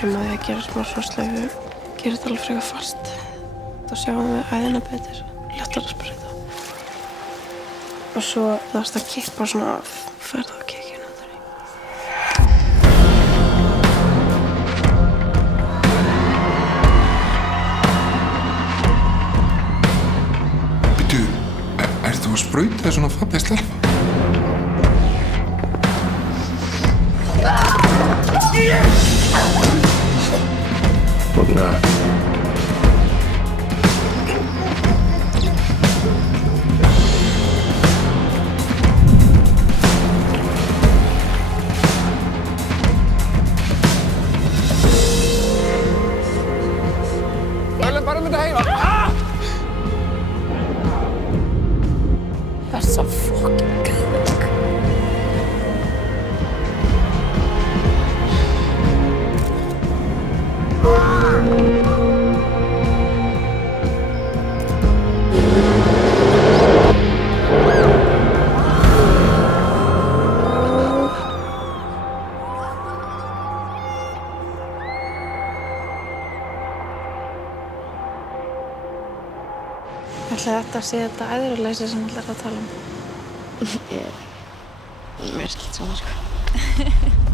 byrjum á því að gera smá svo slaufu. Gera þetta alveg frekar fast. Þá sjáum við æðina betur, léttar að sprauta. Og svo það varst að kippa svona af, ferða á kikkinu á þeirri. Bíddu, ert þú að sprauta þér svona falleg stelpa? Magna. Bara með þetta heima. Það er svo fucking gæðing. Ætli þetta sé þetta æðruleysi sem allir að tala um? Ég er mjög skilt saman, sko.